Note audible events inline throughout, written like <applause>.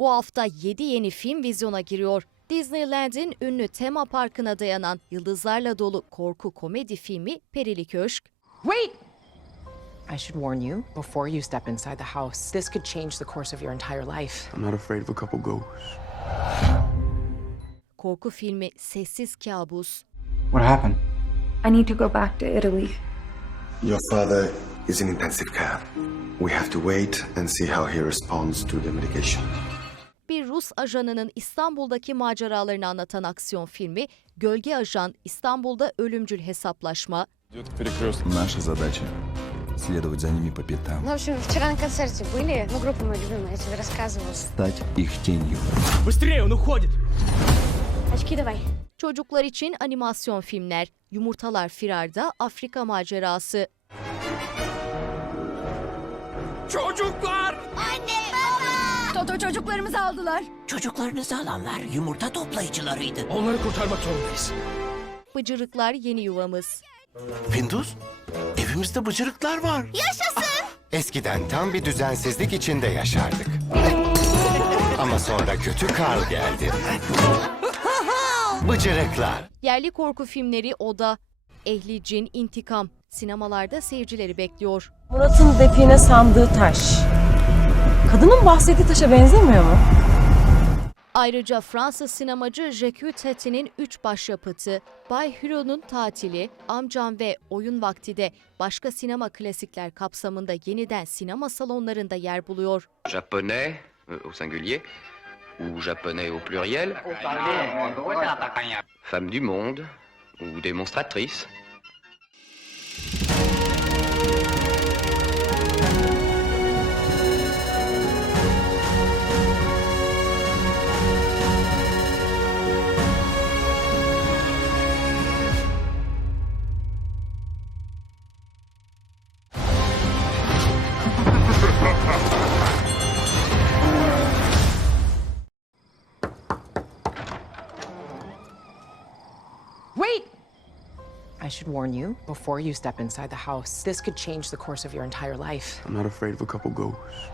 Bu hafta 7 yeni film vizyona giriyor. Disneyland'in ünlü tema parkına dayanan yıldızlarla dolu korku komedi filmi Perili Köşk, Wait! I should warn you before you step inside the house. This could change the course of your entire life. I'm not afraid of a couple ghosts. korku filmi Sessiz Kabus, What happened? I need to go back to Italy. Your father is in intensive care. We have to wait and see how he responds to the medication. bir Rus ajanının İstanbul'daki maceralarını anlatan aksiyon filmi Gölge Ajan İstanbul'da Ölümcül Hesaplaşma, Наша задача — следовать за ними по пятам, Ну, в общем, вчера на концерте были, ну, группа моя любимая, я тебе рассказывала. стать их тенью. Быстрее, он уходит! Очки давай. çocuklar için animasyon filmler, Yumurtalar Firar'da Afrika macerası, Çocuklar! Toto çocuklarımızı aldılar. Çocuklarınızı alanlar yumurta toplayıcılarıydı. Onları kurtarmak zorundayız. Bıcırıklar Yeni Yuvamız, Findus, evimizde bıcırıklar var. Yaşasın. Eskiden tam bir düzensizlik içinde yaşardık. Ama sonra kötü Karl geldi. Bıcırıklar. yerli korku filmleri Oda, Ehli Cin İntikam sinemalarda seyircileri bekliyor. Murat'ın define sandığı taş. Kadının bahsettiği taşa benzemiyor mu? Ayrıca Fransız sinemacı Jacques Tati'nin üç başyapıtı, Bay Huro'nun tatili, Amcam ve Oyun Vakti de başka sinema klasikler kapsamında yeniden sinema salonlarında yer buluyor. japonais euh, au singulier ou japonais au pluriel, femmes du monde ou démonstratrices. Warn you before you step inside the house. This could change the course of your entire life. I'm not afraid of a couple ghosts.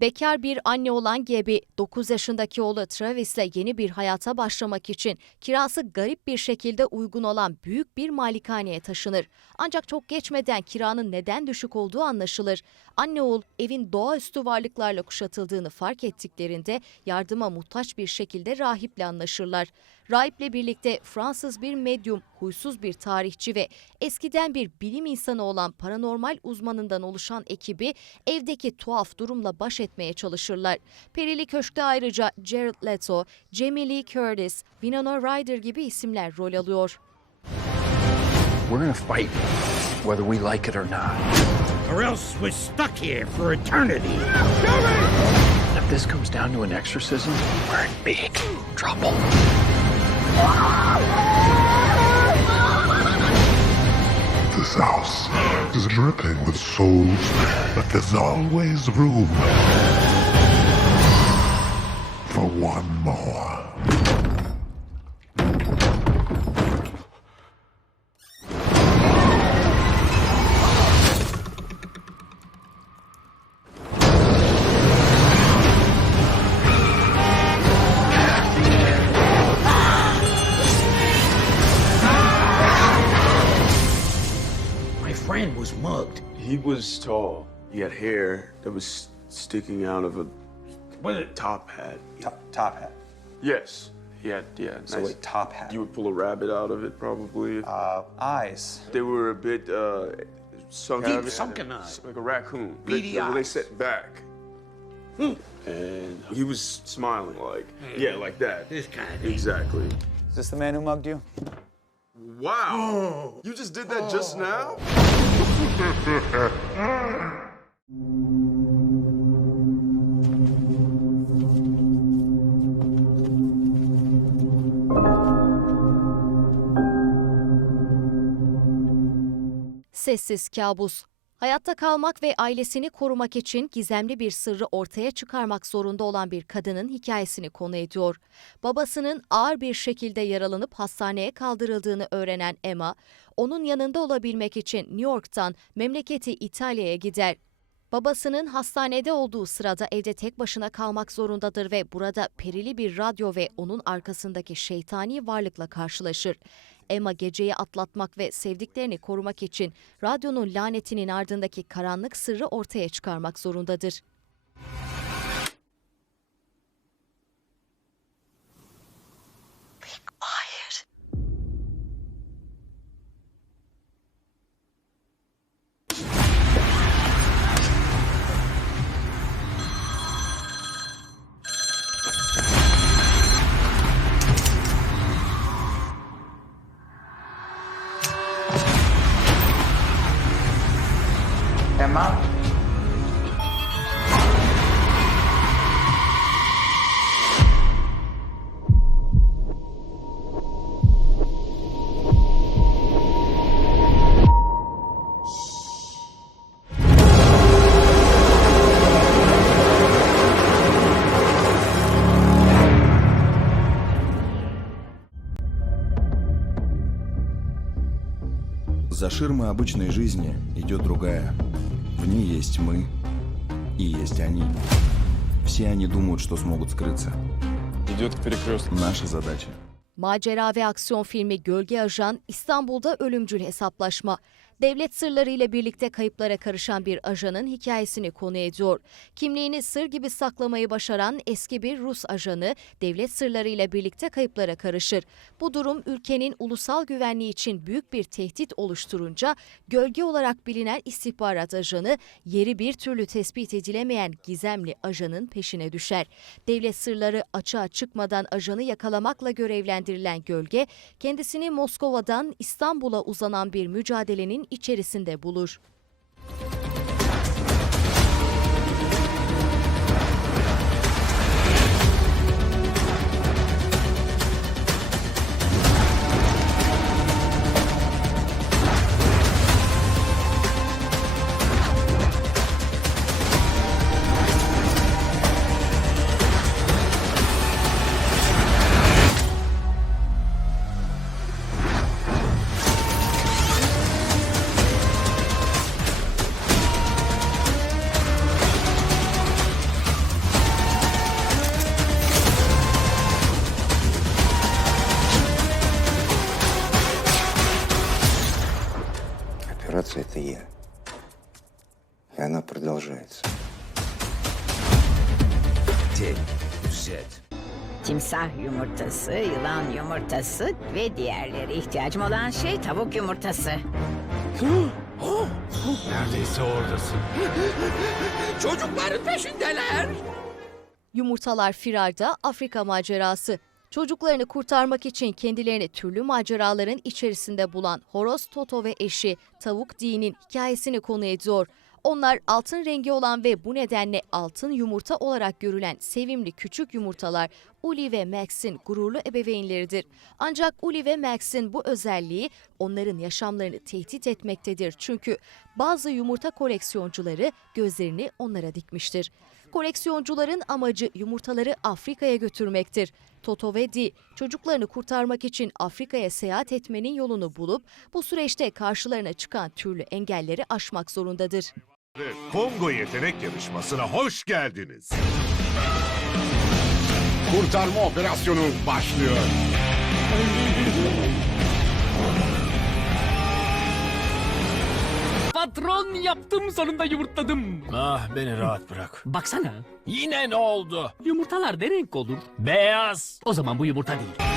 Bekar bir anne olan Gabi, 9 yaşındaki oğlu Travis'le yeni bir hayata başlamak için kirası garip bir şekilde uygun olan büyük bir malikaneye taşınır. Ancak çok geçmeden kiranın neden düşük olduğu anlaşılır. Anne oğul evin doğaüstü varlıklarla kuşatıldığını fark ettiklerinde yardıma muhtaç bir şekilde rahiple anlaşırlar. Rahiple birlikte Fransız bir medyum, huysuz bir tarihçi ve eskiden bir bilim insanı olan paranormal uzmanından oluşan ekibi evdeki tuhaf durumla baş etmeye çalışırlar. Perili Köşk'te ayrıca Jared Leto, Jamie Lee Curtis, Winona Ryder gibi isimler rol alıyor. We're in a fight, whether we like it or not. Or else we're stuck here for eternity. If this comes down to an exorcism, we're in big trouble. This house is dripping with souls, but there's always room for one more. Was tall. He had hair that was sticking out of a What it? top hat. Top, top hat. Yes. He had, yeah. So nice- a top hat. You would pull a rabbit out of it, probably. Uh, eyes. they were a bit uh, sunken. Deep sunken eyes. Like a raccoon. Beady they, they, they eyes. set back. And he was smiling like, yeah, like that. This kind of. Exactly. Is this the man who mugged you? Wow. You just did that just now? Sessiz kabus. Hayatta kalmak ve ailesini korumak için gizemli bir sırrı ortaya çıkarmak zorunda olan bir kadının hikayesini konu ediyor. Babasının ağır bir şekilde yaralanıp hastaneye kaldırıldığını öğrenen Emma, onun yanında olabilmek için New York'tan memleketi İtalya'ya gider. Babasının hastanede olduğu sırada evde tek başına kalmak zorundadır ve burada perili bir radyo ve onun arkasındaki şeytani varlıkla karşılaşır. Emma geceyi atlatmak ve sevdiklerini korumak için radyonun lanetinin ardındaki karanlık sırrı ortaya çıkarmak zorundadır. За ширмой обычной жизни идет другая. В ней есть мы и есть они. Все они думают, что смогут скрыться. Идет к перекрестку. Наша задача Macera ve aksiyon filmi Gölge Ajan İstanbul'da ölümcül hesaplaşma. Devlet sırları ile birlikte kayıplara karışan bir ajanın hikayesini konu ediyor. Kimliğini sır gibi saklamayı başaran eski bir Rus ajanı devlet sırları ile birlikte kayıplara karışır. Bu durum ülkenin ulusal güvenliği için büyük bir tehdit oluşturunca gölge olarak bilinen istihbarat ajanı yeri bir türlü tespit edilemeyen gizemli ajanın peşine düşer. Devlet sırları açığa çıkmadan ajanı yakalamakla görevlendirilen gölge kendisini Moskova'dan İstanbul'a uzanan bir mücadelenin içerisinde bulur. Операция — это я. И она продолжается. Timsah yumurtası, yılan yumurtası ve diğerleri ihtiyacım olan şey tavuk yumurtası. <gasps> Neredeyse oradasın. Çocukların peşindeler. Yumurtalar firarda Afrika macerası. Çocuklarını kurtarmak için kendilerini türlü maceraların içerisinde bulan horoz Toto ve eşi Tavuk Dee'nin hikayesini konu ediyor. Onlar altın rengi olan ve bu nedenle altın yumurta olarak görülen sevimli küçük yumurtalar Uli ve Max'in gururlu ebeveynleridir. Ancak Uli ve Max'in bu özelliği onların yaşamlarını tehdit etmektedir. Çünkü bazı yumurta koleksiyoncuları gözlerini onlara dikmiştir. Koleksiyoncuların amacı yumurtaları Afrika'ya götürmektir. Toto ve Di çocuklarını kurtarmak için Afrika'ya seyahat etmenin yolunu bulup bu süreçte karşılarına çıkan türlü engelleri aşmak zorundadır. Kongo Yetenek Yarışması'na hoş geldiniz. Kurtarma operasyonu başlıyor. Patron yaptım sonunda yumurtladım. Ah beni rahat bırak. Baksana. Yine ne oldu? Yumurtalar ne renk olur? Beyaz. O zaman bu yumurta değil.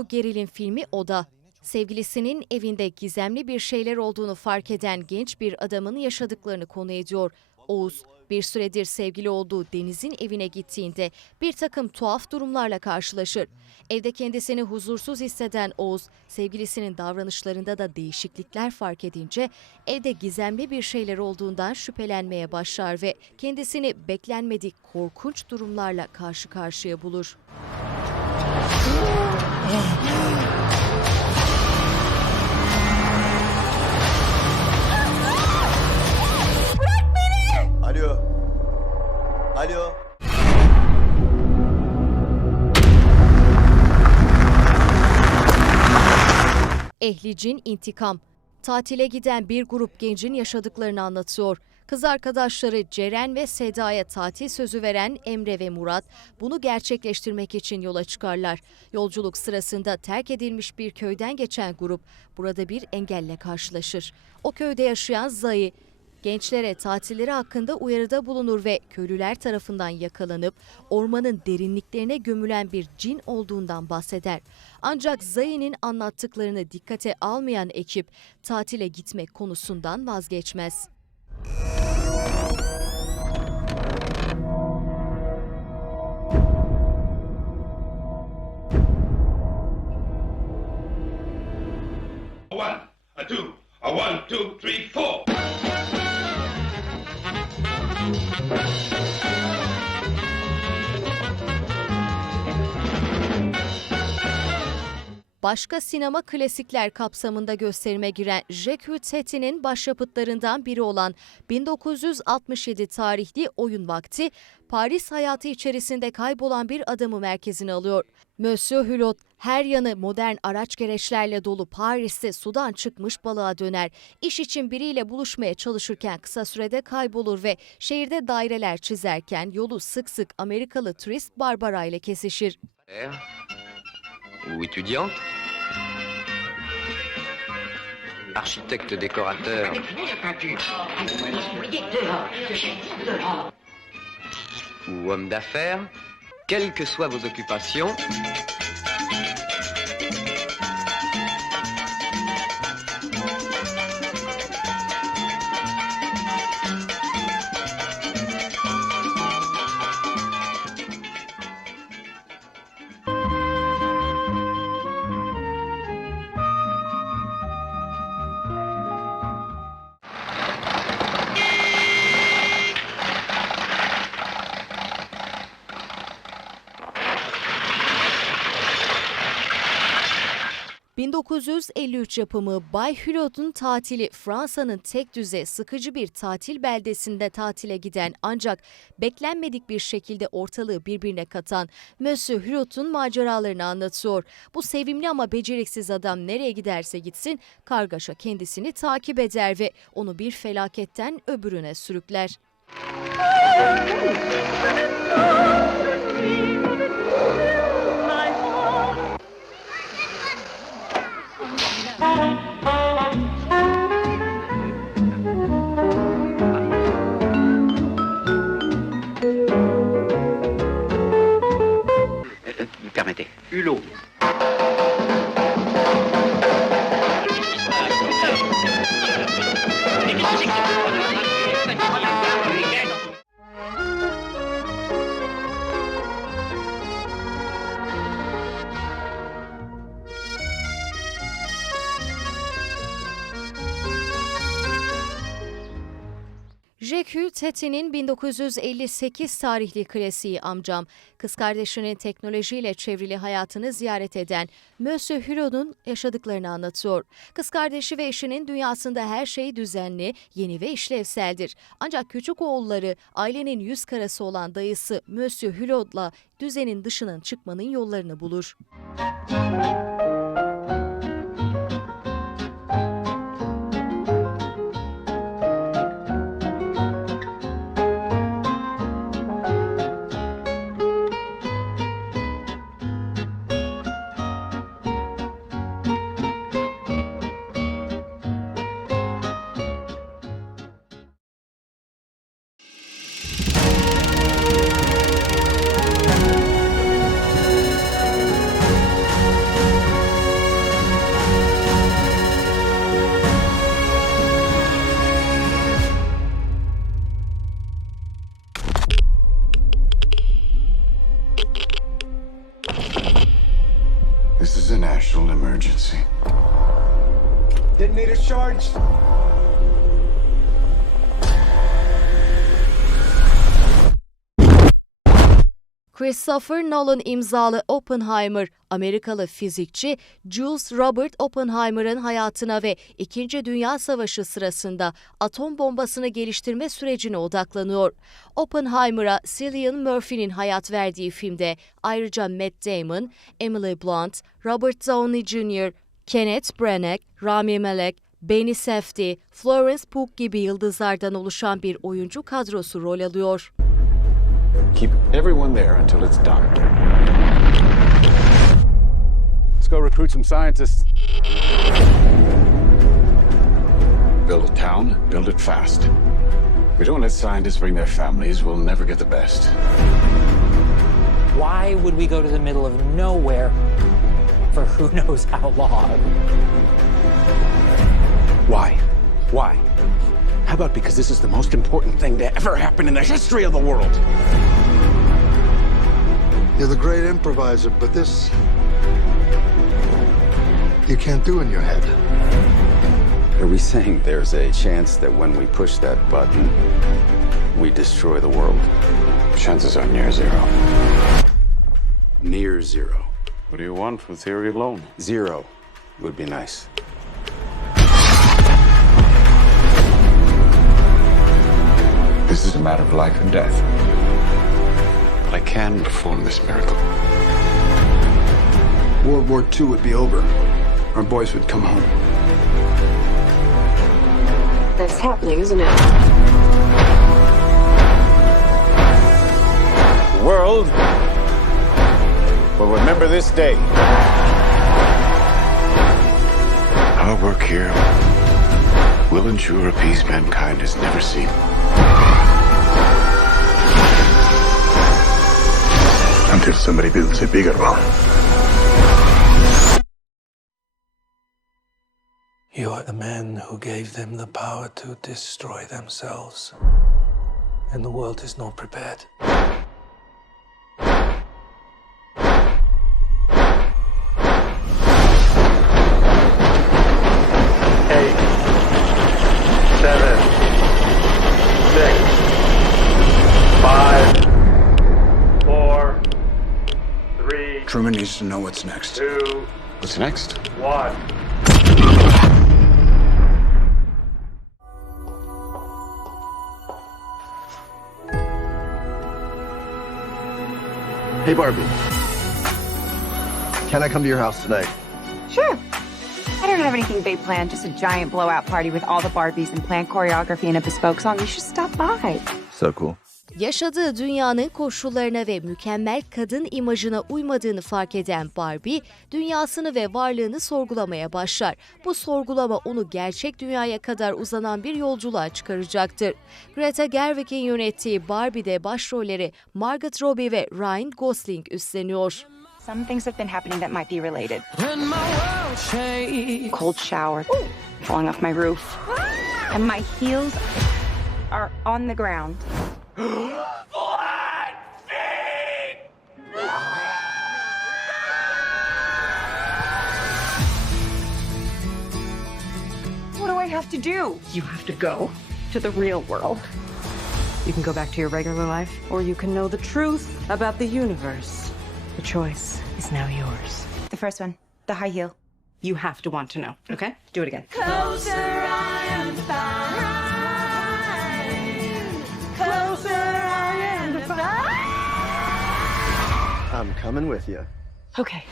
Korku gerilim filmi Oda. Sevgilisinin evinde gizemli bir şeyler olduğunu fark eden genç bir adamın yaşadıklarını konu ediyor. Oğuz bir süredir sevgili olduğu Deniz'in evine gittiğinde bir takım tuhaf durumlarla karşılaşır. Evde kendisini huzursuz hisseden Oğuz, sevgilisinin davranışlarında da değişiklikler fark edince evde gizemli bir şeyler olduğundan şüphelenmeye başlar ve kendisini beklenmedik korkunç durumlarla karşı karşıya bulur. Alo. Alo. Ehlicin intikam. Tatile giden bir grup gencin yaşadıklarını anlatıyor. Kız arkadaşları Ceren ve Seda'ya tatil sözü veren Emre ve Murat bunu gerçekleştirmek için yola çıkarlar. Yolculuk sırasında terk edilmiş bir köyden geçen grup burada bir engelle karşılaşır. O köyde yaşayan Zayı gençlere tatilleri hakkında uyarıda bulunur ve köylüler tarafından yakalanıp ormanın derinliklerine gömülen bir cin olduğundan bahseder. Ancak Zayi'nin anlattıklarını dikkate almayan ekip tatile gitmek konusundan vazgeçmez. Başka sinema klasikler kapsamında gösterime giren Jacques Tati'nin başyapıtlarından biri olan 1967 tarihli Oyun Vakti, Paris hayatı içerisinde kaybolan bir adamı merkezine alıyor. Monsieur Hulot her yanı modern araç gereçlerle dolu Paris'te sudan çıkmış balığa döner. İş için biriyle buluşmaya çalışırken kısa sürede kaybolur ve şehirde daireler çizerken yolu sık sık Amerikalı turist Barbara ile kesişir. Ou étudiante. Architecte décorateur. Ou homme d'affaires. Quelles que soient vos occupations, ...1953 yapımı Bay Hulot'un tatili Fransa'nın tek düze sıkıcı bir tatil beldesinde tatile giden ancak beklenmedik bir şekilde ortalığı birbirine katan Monsieur Hulot'un maceralarını anlatıyor. Bu sevimli ama beceriksiz adam nereye giderse gitsin kargaşa kendisini takip eder ve onu bir felaketten öbürüne sürükler. <laughs> Hulot. Jacques Tati'nin 1958 tarihli klasiği Amcam, kız kardeşinin teknolojiyle çevrili hayatını ziyaret eden Monsieur Hulot'un yaşadıklarını anlatıyor. Kız kardeşi ve eşinin dünyasında her şey düzenli, yeni ve işlevseldir. Ancak küçük oğulları ailenin yüz karası olan dayısı Monsieur Hulot'la düzenin dışının çıkmanın yollarını bulur. Christopher Nolan imzalı Oppenheimer, Amerikalı fizikçi Jules Robert Oppenheimer'ın hayatına ve İkinci Dünya Savaşı sırasında atom bombasını geliştirme sürecine odaklanıyor. Oppenheimer'a Cillian Murphy'nin hayat verdiği filmde ayrıca Matt Damon, Emily Blunt, Robert Downey Jr., Kenneth Branagh, Rami Malek, Benny Safdie, Florence Pugh gibi yıldızlardan oluşan bir oyuncu kadrosu rol alıyor. Keep everyone there until it's done. Let's go recruit some scientists. Build a town, build it fast. If we don't let scientists bring their families, we'll never get the best. Why would we go to the middle of nowhere for who <laughs> knows how long? Why? Why? How about because this is the most important thing to ever happen in the history of the world? You're the great improviser, but this. You can't do in your head. Are we saying there's a chance that when we push that button, we destroy the world? Chances are near zero. Near zero. What do you want from theory alone? Zero would be nice. This is a matter of life and death. But I can perform this miracle. World War II would be over. Our boys would come home. That's happening, isn't it? The world will remember this day. Our work here will ensure a peace mankind has never seen. Until somebody builds a bigger one. You are the man who gave them the power to destroy themselves. And the world is not prepared. To know what's next. two, What's next? one. Hey, Barbie. Can I come to your house tonight? Sure. I don't have anything big planned, just a giant blowout party with all the Barbies and planned choreography and a bespoke song. You should stop by. So cool. Yaşadığı dünyanın koşullarına ve mükemmel kadın imajına uymadığını fark eden Barbie, dünyasını ve varlığını sorgulamaya başlar. Bu sorgulama onu gerçek dünyaya kadar uzanan bir yolculuğa çıkaracaktır. Greta Gerwig'in yönettiği Barbie'de başrolleri Margot Robbie ve Ryan Gosling üstleniyor. Some things have been happening that might be related. Cold shower, falling off my roof, and my heels are on the ground. What do I have to do? You have to go to the real world. You can go back to your regular life, or you can know the truth about the universe. The choice is now yours. The first one, the high heel. You have to want to know, okay? Do it again. I'm coming with you. Okay.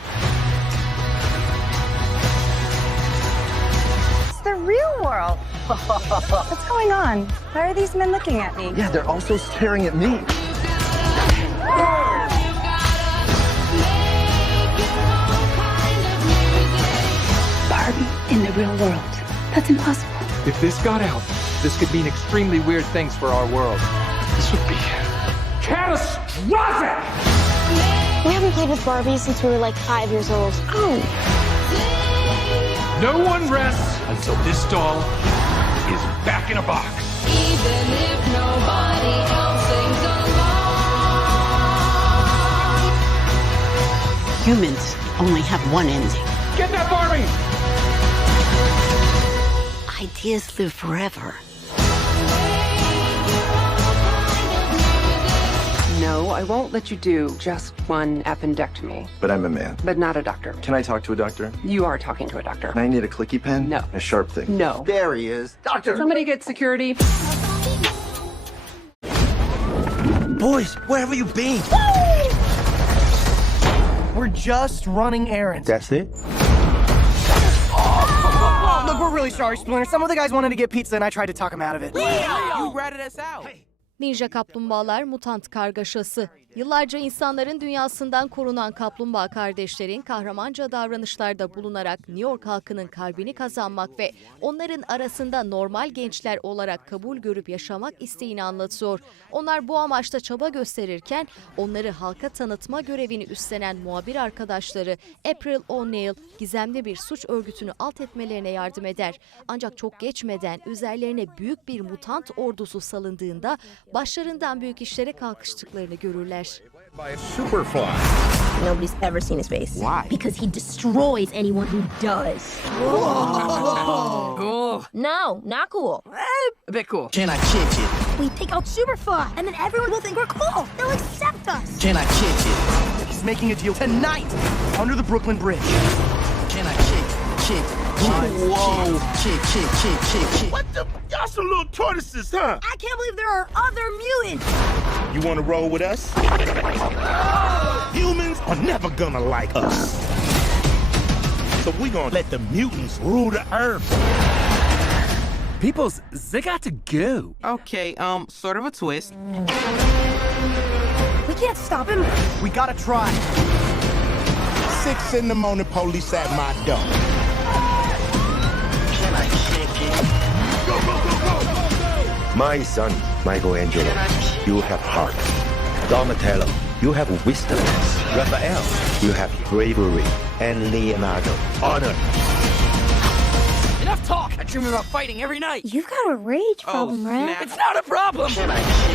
It's the real world. <laughs> What's going on? Why are these men looking at me? Yeah, they're also staring at me. Barbie in the real world. That's impossible. If this got out, this could mean extremely weird things for our world. This would be catastrophic! We haven't played with Barbie since we were like five years old. Oh. No one rests until this doll is back in a box. Even if nobody else sings along. Humans only have one ending. Get that Barbie! Ideas live forever. No, I won't let you do just one appendectomy, But I'm a man. but not a doctor. Can I talk to a doctor? You are talking to a doctor. And I need a clicky pen? No. A sharp thing? No. There he is. Doctor! Somebody get security. Boys, where have you been? We're just running errands. That's it? Oh, look, we're really sorry, Splinter. Some of the guys wanted to get pizza, and I tried to talk them out of it. You ratted us out. Ninja kaplumbağalar mutant kargaşası. Yıllarca insanların dünyasından korunan kaplumbağa kardeşlerin kahramanca davranışlarda bulunarak New York halkının kalbini kazanmak ve onların arasında normal gençler olarak kabul görüp yaşamak isteğini anlatıyor. Onlar bu amaçta çaba gösterirken onları halka tanıtma görevini üstlenen muhabir arkadaşları April O'Neil gizemli bir suç örgütünü alt etmelerine yardım eder. Ancak çok geçmeden üzerlerine büyük bir mutant ordusu salındığında başlarından büyük işlere kalkıştıklarını görürler. By a superfly. Nobody's ever seen his face. Why? Because he destroys anyone who does. Whoa. Cool. No, not cool. A bit cool. Can I kick it? We take out Superfly, and then everyone will think we're cool. They'll accept us. Can I kick it? He's making a deal tonight under the Brooklyn Bridge. Can I kick, kick, kick, Whoa. kick, kick, kick, kick, kick? What the? Y'all some little tortoises, huh? I can't believe there are other mutants. You want to roll with us? Humans are never gonna like us. So we gonna let the mutants rule the earth. Peoples, they got to go. Okay, um, sort of a twist. We can't stop him. We gotta try. Six in the morning, police at my door. My son, Michelangelo, you have heart. Donatello, you have wisdom. Raphael, you have bravery. And Leonardo, honor. Enough talk. I dream about fighting every night. You've got a rage oh, problem, right? It's not a problem. Can I kick